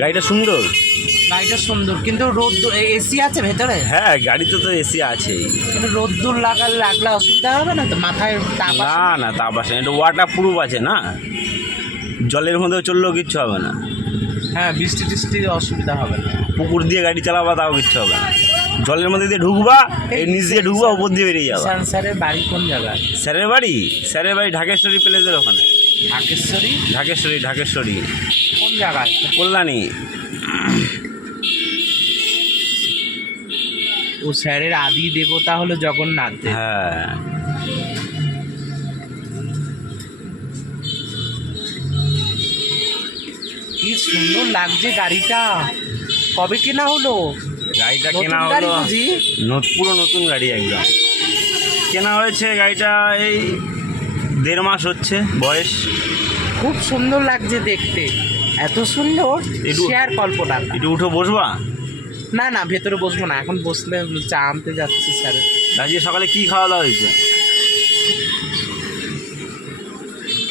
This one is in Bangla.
গাড়িটা সুন্দর। গাড়িটা সুন্দর, কিন্তু এসি আছে ভেতরে? হ্যাঁ, গাড়িতে তো এসি আছেই। কিন্তু রোদ্দুর লাগলে অসুবিধা হবে না তো? মাথায় তাপ আসে না না, তাপ আসে না, এটা ওয়াটার প্রুফ আছে না, জলের মধ্যে চললেও কিচ্ছু হবে না। হ্যাঁ, বৃষ্টি টিষ্টি অসুবিধা হবে না। পুকুর দিয়ে গাড়ি চালাবা তাও কিচ্ছু হবে না। জলের মধ্যে দিয়ে ঢুকবা, এই নিচ দিয়ে ঢুকবা, উপর দিয়ে বেরিয়ে যাবা। স্যারের বাড়ি কোন জায়গায়? স্যারের বাড়ি ঢাকেশ্বরী প্যালেসের ওখানে। ঢাকেশ্বরী কোন জায়গায়? কল্যাণী। ও স্যারের আদি দেবতা হলো জগন্নাথ। হ্যাঁ, কি সুন্দর লাগছে গাড়িটা। কবে কেনা হলো? গাড়িটা কেনা নতুন গাড়ি হলো বুঝি? পুরো নতুন গাড়ি একদম কেনা হয়েছে। গাড়িটা এই 1.5 মাস হচ্ছে বয়স। খুব সুন্দর লাগছে দেখতে, এত সুন্দর শেয়ার কল্পনা। একটু উঠে বসবা? না না, ভেতরে বসবো না, এখন বসলে চা আনতে যাচ্ছি স্যার। আজকে সকালে কি খাওয়া দাওয়া হয়েছে?